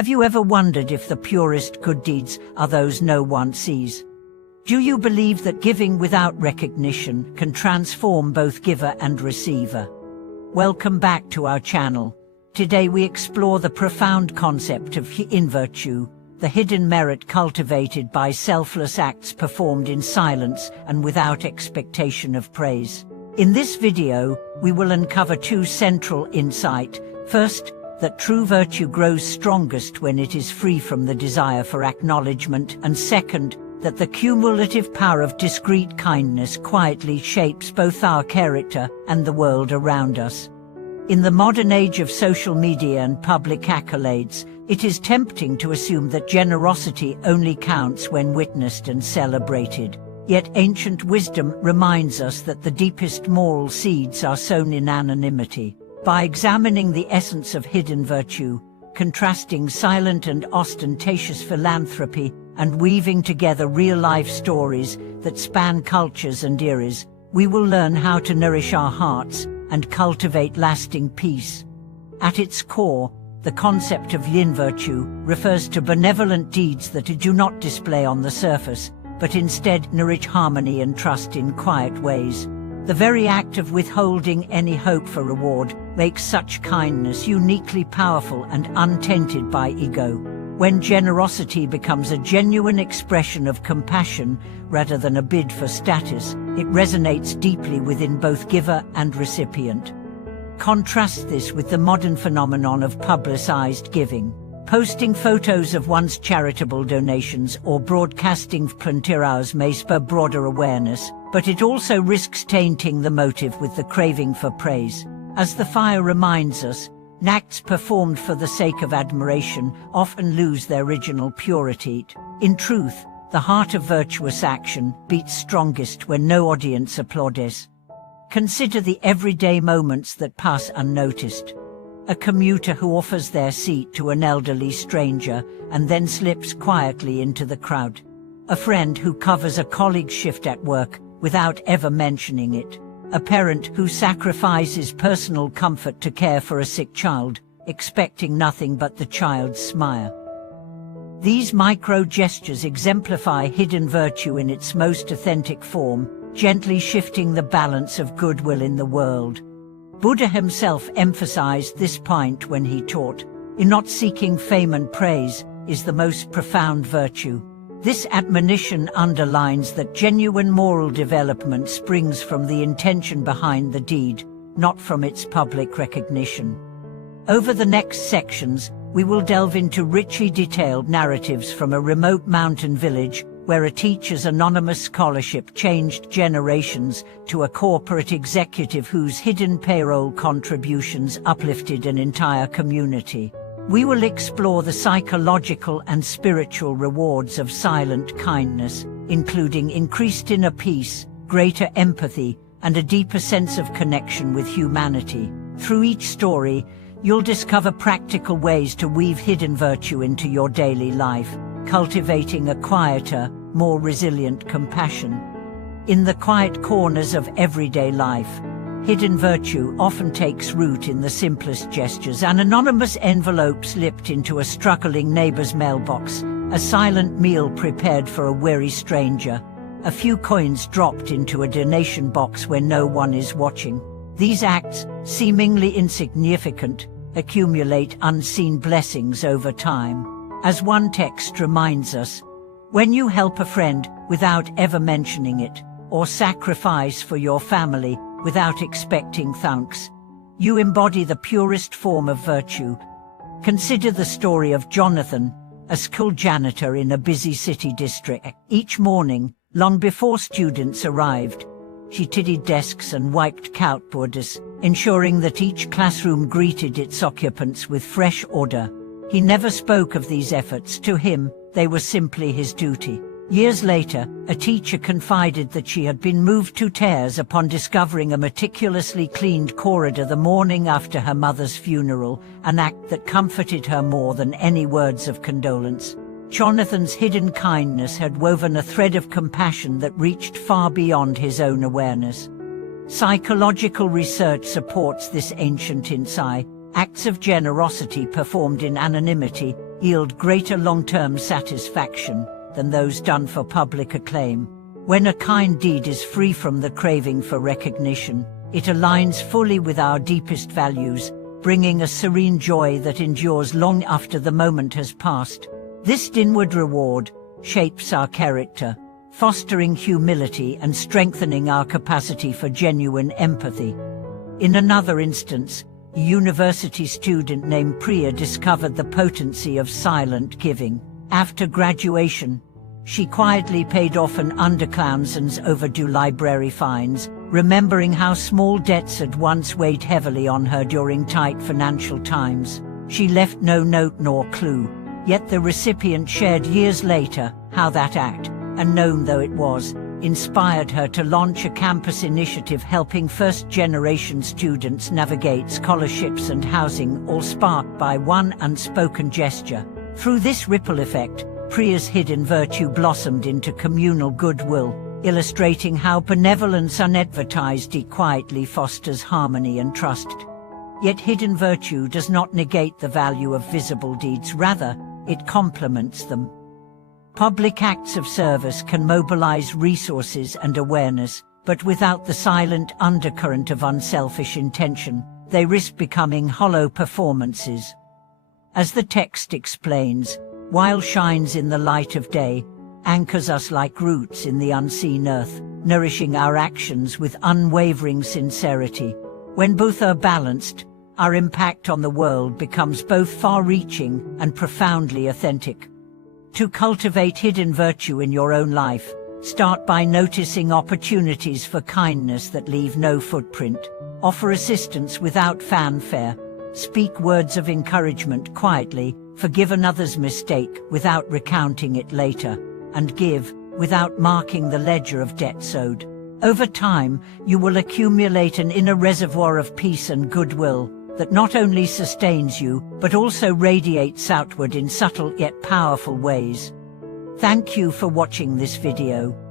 Have you ever wondered if the purest good deeds are those no one sees? Do you believe that giving without recognition can transform both giver and receiver? Welcome back to our channel. Today we explore the profound concept of hidden virtue, the hidden merit cultivated by selfless acts performed in silence and without expectation of praise. In this video, we will uncover two central insights. First, that true virtue grows strongest when it is free from the desire for acknowledgement, and second, that the cumulative power of discreet kindness quietly shapes both our character and the world around us. In the modern age of social media and public accolades, it is tempting to assume that generosity only counts when witnessed and celebrated. Yet ancient wisdom reminds us that the deepest moral seeds are sown in anonymity. By examining the essence of hidden virtue, contrasting silent and ostentatious philanthropy, and weaving together real-life stories that span cultures and eras, we will learn how to nourish our hearts and cultivate lasting peace. At its core, the concept of yin virtue refers to benevolent deeds that do not display on the surface, but instead nourish harmony and trust in quiet ways. The very act of withholding any hope for reward makes such kindness uniquely powerful and untainted by ego. When generosity becomes a genuine expression of compassion rather than a bid for status, it resonates deeply within both giver and recipient. Contrast this with the modern phenomenon of publicized giving. Posting photos of one's charitable donations or broadcasting volunteers may spur broader awareness, but it also risks tainting the motive with the craving for praise. As the fire reminds us, acts performed for the sake of admiration often lose their original purity. In truth, the heart of virtuous action beats strongest when no audience applauds. Consider the everyday moments that pass unnoticed. A commuter who offers their seat to an elderly stranger and then slips quietly into the crowd. A friend who covers a colleague's shift at work without ever mentioning it. A parent who sacrifices personal comfort to care for a sick child, expecting nothing but the child's smile. These micro-gestures exemplify hidden virtue in its most authentic form, gently shifting the balance of goodwill in the world. Buddha himself emphasized this point when he taught, "In not seeking fame and praise is the most profound virtue." This admonition underlines that genuine moral development springs from the intention behind the deed, not from its public recognition. Over the next sections, we will delve into richly detailed narratives from a remote mountain village where a teacher's anonymous scholarship changed generations to a corporate executive whose hidden payroll contributions uplifted an entire community. We will explore the psychological and spiritual rewards of silent kindness, including increased inner peace, greater empathy, and a deeper sense of connection with humanity. Through each story, you'll discover practical ways to weave hidden virtue into your daily life, cultivating a quieter, more resilient compassion. In the quiet corners of everyday life, hidden virtue often takes root in the simplest gestures: an anonymous envelope slipped into a struggling neighbor's mailbox, a silent meal prepared for a weary stranger, a few coins dropped into a donation box when no one is watching. These acts, seemingly insignificant, accumulate unseen blessings over time. As one text reminds us, when you help a friend without ever mentioning it, or sacrifice for your family without expecting thanks, you embody the purest form of virtue. Consider the story of Jonathan, a school janitor in a busy city district. Each morning, long before students arrived, she tidied desks and wiped chalkboards, ensuring that each classroom greeted its occupants with fresh order. He never spoke of these efforts to him; they were simply his duty. Years later, a teacher confided that she had been moved to tears upon discovering a meticulously cleaned corridor the morning after her mother's funeral, an act that comforted her more than any words of condolence. Jonathan's hidden kindness had woven a thread of compassion that reached far beyond his own awareness. Psychological research supports this ancient insight. Acts of generosity performed in anonymity yield greater long-term satisfaction than those done for public acclaim. When a kind deed is free from the craving for recognition, it aligns fully with our deepest values, bringing a serene joy that endures long after the moment has passed. This inward reward shapes our character, fostering humility and strengthening our capacity for genuine empathy. In another instance, a university student named Priya discovered the potency of silent giving. After graduation, she quietly paid off an underclassman's overdue library fines, remembering how small debts had once weighed heavily on her during tight financial times. She left no note nor clue, yet the recipient shared years later how that act, unknown though it was, inspired her to launch a campus initiative helping first-generation students navigate scholarships and housing, all sparked by one unspoken gesture. Through this ripple effect, Priya's hidden virtue blossomed into communal goodwill, illustrating how benevolence unadvertised quietly fosters harmony and trust. Yet hidden virtue does not negate the value of visible deeds, rather, it complements them. Public acts of service can mobilize resources and awareness, but without the silent undercurrent of unselfish intention, they risk becoming hollow performances. As the text explains, while shines in the light of day, anchors us like roots in the unseen earth, nourishing our actions with unwavering sincerity. When both are balanced, our impact on the world becomes both far-reaching and profoundly authentic. To cultivate hidden virtue in your own life, start by noticing opportunities for kindness that leave no footprint. Offer assistance without fanfare. Speak words of encouragement quietly. Forgive another's mistake without recounting it later, and give without marking the ledger of debts owed. Over time, you will accumulate an inner reservoir of peace and goodwill that not only sustains you, but also radiates outward in subtle yet powerful ways. Thank you for watching this video.